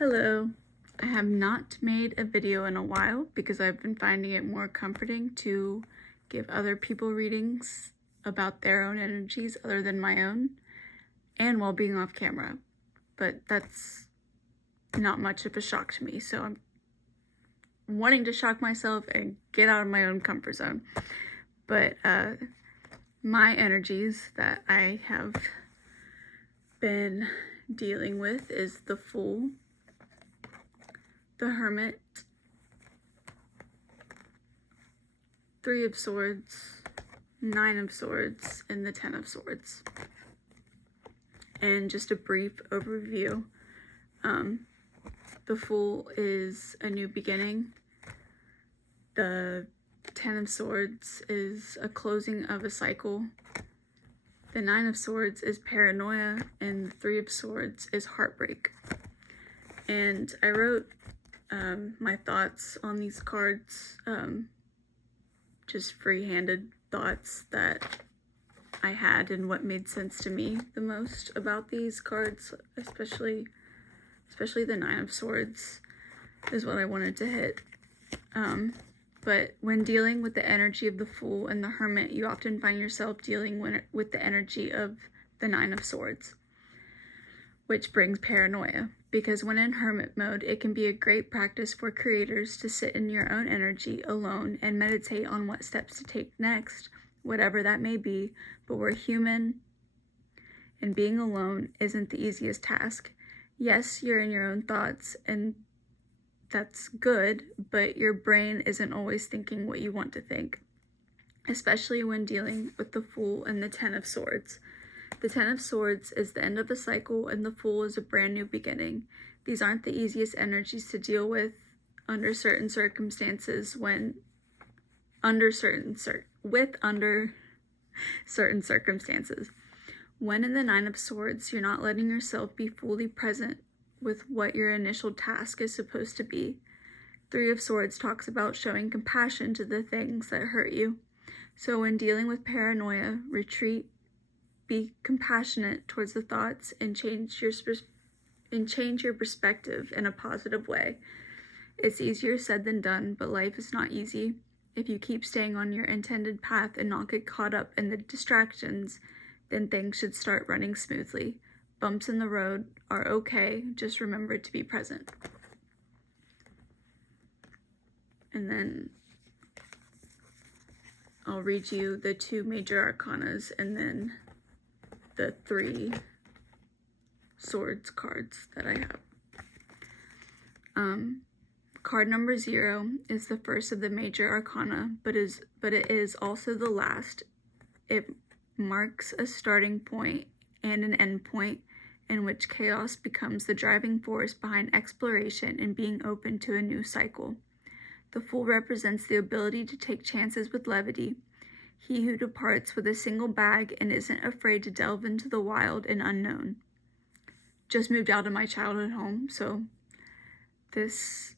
Hello. I have not made a video in a while because I've been finding it more comforting to give other people readings about their own energies other than my own, and while being off camera. But that's not much of a shock to me, so I'm wanting to shock myself and get out of my own comfort zone. But my energies that I have been dealing with is the Fool, the Hermit, Three of Swords, Nine of Swords, and the Ten of Swords. And just a brief overview. The Fool is a new beginning. The Ten of Swords is a closing of a cycle. The Nine of Swords is paranoia, and the Three of Swords is heartbreak. And I wrote my thoughts on these cards, just free-handed thoughts that I had and what made sense to me the most about these cards, especially the Nine of Swords is what I wanted to hit. But when dealing with the energy of the Fool and the Hermit, you often find yourself dealing with the energy of the Nine of Swords, which brings paranoia. Because when in hermit mode, it can be a great practice for creators to sit in your own energy alone and meditate on what steps to take next, whatever that may be. But we're human, and being alone isn't the easiest task. Yes, you're in your own thoughts, and that's good, but your brain isn't always thinking what you want to think, especially when dealing with the Fool and the Ten of Swords. The Ten of Swords is the end of a cycle, and the Fool is a brand new beginning. These aren't the easiest energies to deal with under certain circumstances under certain circumstances. When in the Nine of Swords, you're not letting yourself be fully present with what your initial task is supposed to be. Three of Swords talks about showing compassion to the things that hurt you. So when dealing with paranoia, retreat, be compassionate towards the thoughts, and change your perspective in a positive way. It's easier said than done, but life is not easy. If you keep staying on your intended path and not get caught up in the distractions, then things should start running smoothly. Bumps in the road are okay, just remember to be present. And then I'll read you the two major arcanas and then the Three Swords cards that I have. Card number 0 is the first of the major arcana, but it is also the last. It marks a starting point and an end point in which chaos becomes the driving force behind exploration and being open to a new cycle. The Fool represents the ability to take chances with levity. He who departs with a single bag and isn't afraid to delve into the wild and unknown. Just moved out of my childhood home, so this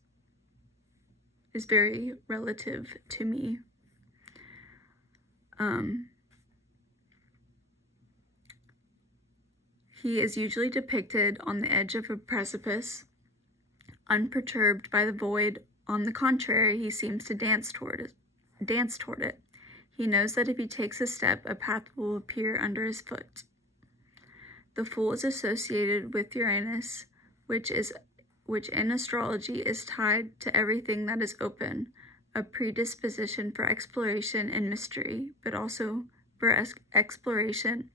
is very relative to me. He is usually depicted on the edge of a precipice, unperturbed by the void. On the contrary, he seems to dance toward it. He knows that if he takes a step, a path will appear under his foot. The Fool is associated with Uranus, which in astrology is tied to everything that is open, a predisposition for exploration and mystery, but also for exploration,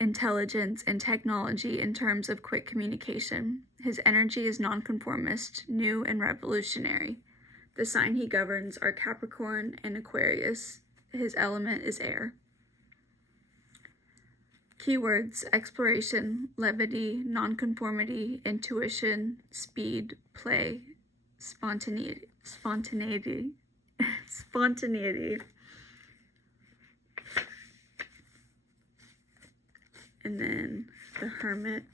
intelligence, and technology in terms of quick communication. His energy is nonconformist, new, and revolutionary. The sign he governs are Capricorn and Aquarius. His element is air. Keywords: exploration, levity, nonconformity, intuition, speed, play, spontaneity. And then the Hermit.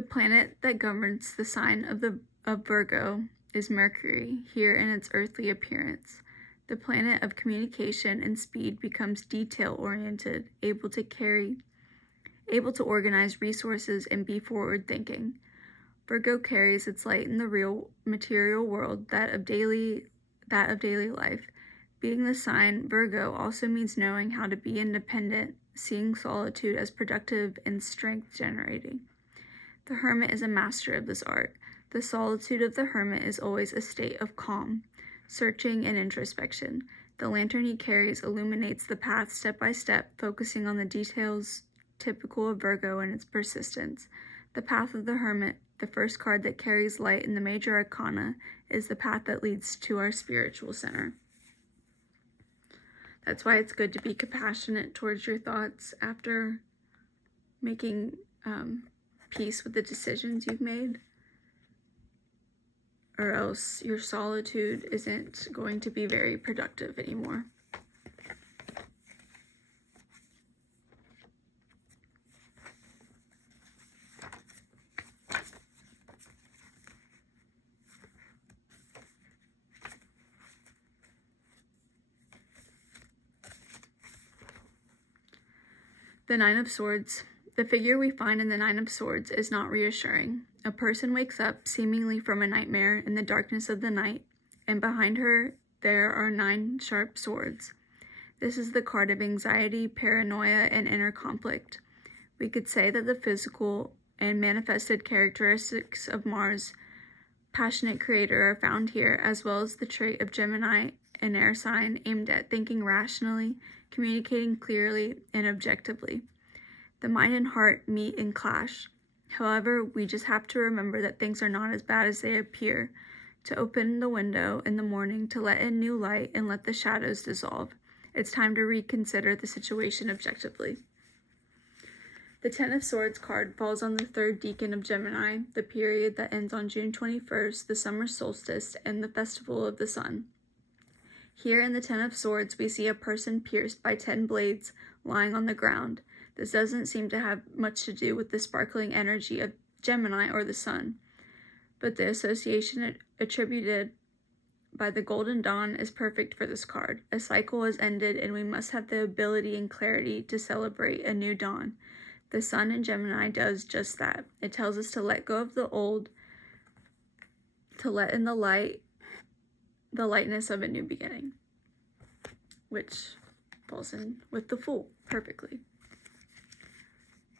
The planet that governs the sign of Virgo is Mercury, here in its earthly appearance. The planet of communication and speed becomes detail-oriented, able to organize resources and be forward-thinking. Virgo carries its light in the real material world, that of daily life. Being the sign Virgo also means knowing how to be independent, seeing solitude as productive and strength-generating. The hermit is a master of this art. The solitude of the hermit is always a state of calm, searching, and introspection. The lantern he carries illuminates the path step by step, focusing on the details typical of Virgo and its persistence. The path of the hermit, the first card that carries light in the major arcana, is the path that leads to our spiritual center. That's why it's good to be compassionate towards your thoughts after making peace with the decisions you've made, or else your solitude isn't going to be very productive anymore. The Nine of Swords. The figure we find in the Nine of Swords is not reassuring. A person wakes up seemingly from a nightmare in the darkness of the night, and behind her there are 9 sharp swords. This is the card of anxiety, paranoia, and inner conflict. We could say that the physical and manifested characteristics of Mars, passionate creator, are found here, as well as the trait of Gemini, an air sign aimed at thinking rationally, communicating clearly, and objectively. The mind and heart meet and clash. However, we just have to remember that things are not as bad as they appear, to open the window in the morning, to let in new light, and let the shadows dissolve. It's time to reconsider the situation objectively. The Ten of Swords card falls on the 3rd decan of Gemini, the period that ends on June 21st, the summer solstice, and the festival of the sun. Here in the Ten of Swords, we see a person pierced by 10 blades lying on the ground. This doesn't seem to have much to do with the sparkling energy of Gemini or the sun, but the association attributed by the Golden Dawn is perfect for this card. A cycle has ended, and we must have the ability and clarity to celebrate a new dawn. The sun in Gemini does just that. It tells us to let go of the old, to let in the lightness of a new beginning, which falls in with the Fool perfectly.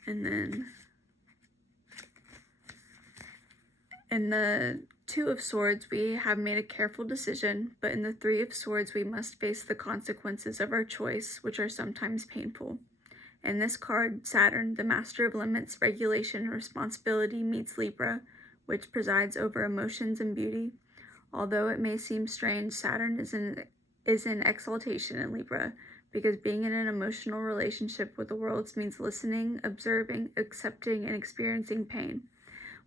And then in the Two of Swords, we have made a careful decision, but in the Three of Swords, we must face the consequences of our choice, which are sometimes painful. In this card, Saturn, the master of limits, regulation, and responsibility, meets Libra, which presides over emotions and beauty. Although it may seem strange, Saturn is in exaltation in Libra, because being in an emotional relationship with the world means listening, observing, accepting, and experiencing pain.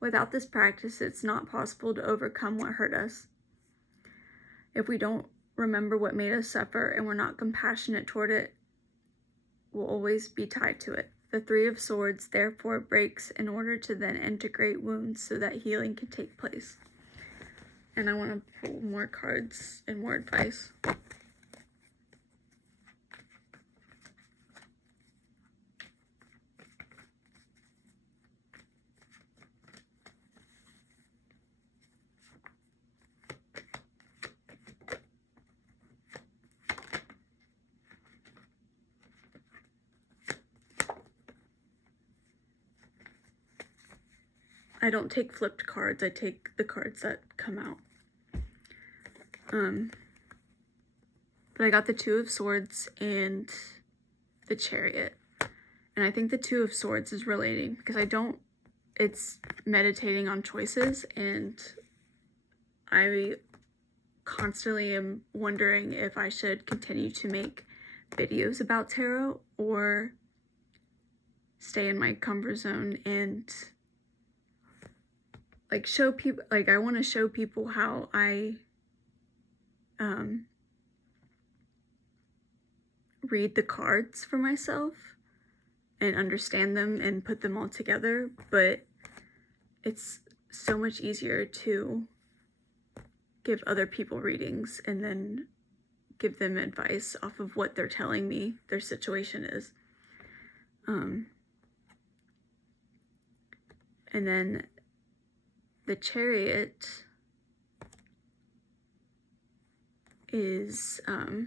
Without this practice, it's not possible to overcome what hurt us. If we don't remember what made us suffer and we're not compassionate toward it, we'll always be tied to it. The Three of Swords therefore breaks in order to then integrate wounds so that healing can take place. And I want to pull more cards and more advice. I don't take flipped cards, I take the cards that come out. But I got the Two of Swords and the Chariot. And I think the Two of Swords is relating because it's meditating on choices, and I constantly am wondering if I should continue to make videos about tarot or stay in my comfort zone and show people, I want to show people how I read the cards for myself and understand them and put them all together, but it's so much easier to give other people readings and then give them advice off of what they're telling me their situation is. And then the chariot is, I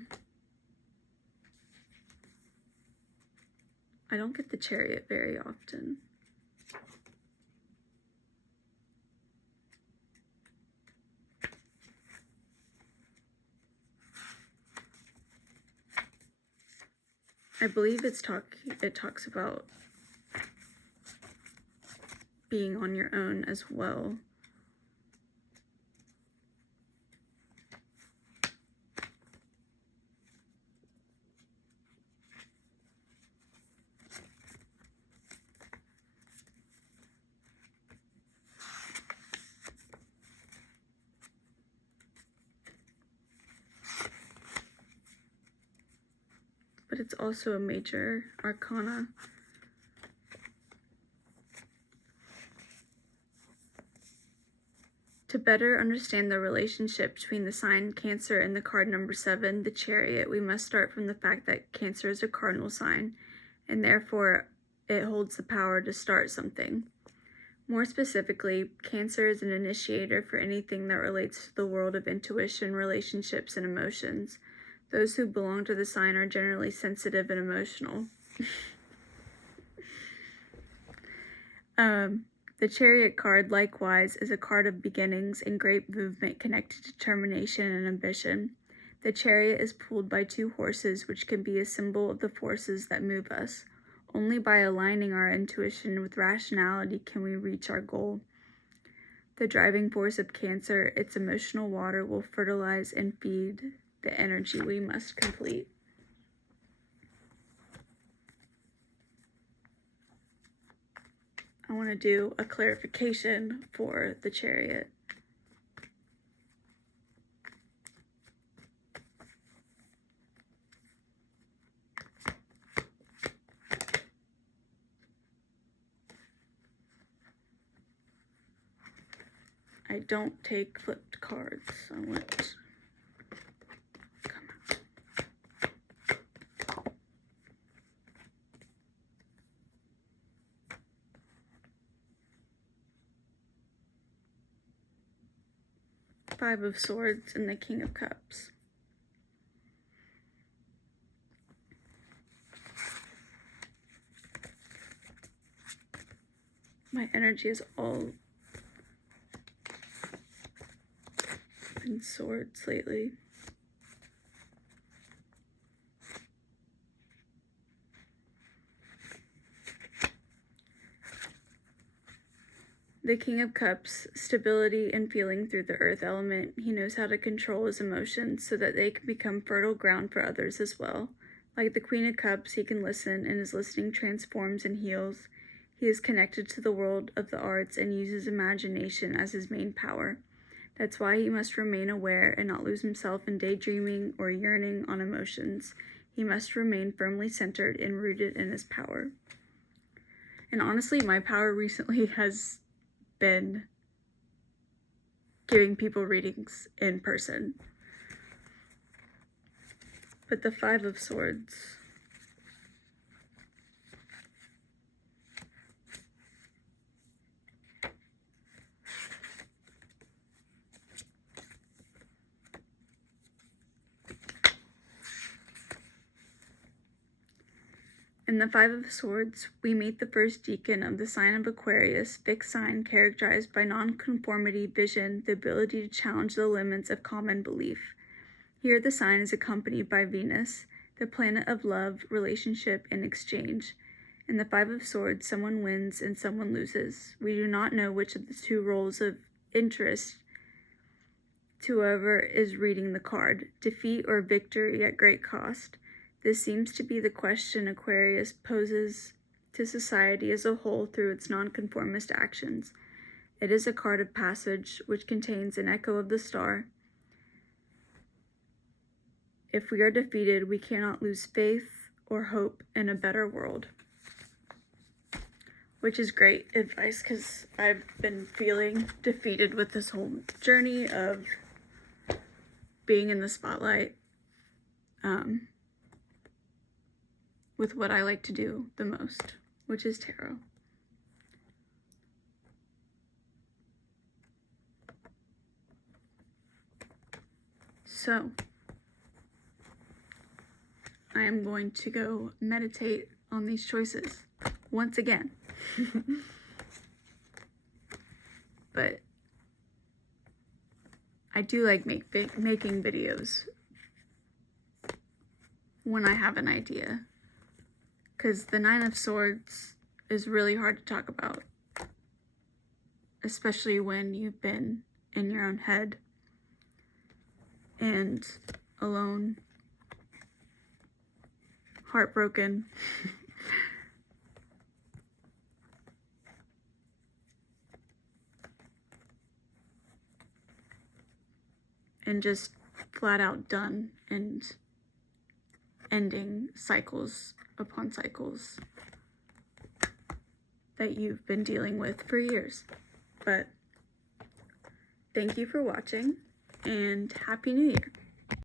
don't get the chariot very often. I believe it talks about being on your own as well. But it's also a major arcana. To better understand the relationship between the sign Cancer and the card number 7, the chariot, we must start from the fact that Cancer is a cardinal sign, and therefore it holds the power to start something. More specifically, Cancer is an initiator for anything that relates to the world of intuition, relationships, and emotions. Those who belong to the sign are generally sensitive and emotional. The chariot card, likewise, is a card of beginnings and great movement connected to determination and ambition. The chariot is pulled by 2 horses, which can be a symbol of the forces that move us. Only by aligning our intuition with rationality can we reach our goal. The driving force of Cancer, its emotional water, will fertilize and feed the energy we must complete. I want to do a clarification for the chariot. I don't take flipped cards. I want... Five of Swords and the King of Cups. My energy is all in swords lately. The King of Cups, stability and feeling through the earth element. He knows how to control his emotions so that they can become fertile ground for others as well. Like the Queen of Cups, he can listen, and his listening transforms and heals. He is connected to the world of the arts and uses imagination as his main power. That's why he must remain aware and not lose himself in daydreaming or yearning on emotions. He must remain firmly centered and rooted in his power. And honestly, my power recently has been giving people readings in person. But the Five of Swords. In the Five of Swords, we meet the first deacon of the sign of Aquarius, fixed sign characterized by nonconformity, vision, the ability to challenge the limits of common belief. Here the sign is accompanied by Venus, the planet of love, relationship, and exchange. In the Five of Swords, someone wins and someone loses. We do not know which of the 2 roles of interest to whoever is reading the card, defeat or victory at great cost. This seems to be the question Aquarius poses to society as a whole through its nonconformist actions. It is a card of passage, which contains an echo of the star. If we are defeated, we cannot lose faith or hope in a better world. which is great advice because I've been feeling defeated with this whole journey of being in the spotlight with what I like to do the most, which is tarot. So, I am going to go meditate on these choices once again. But I do like making videos when I have an idea, because the Nine of Swords is really hard to talk about, especially when you've been in your own head and alone, heartbroken. And just flat out done and ending cycles upon cycles that you've been dealing with for years. But thank you for watching, and Happy New Year.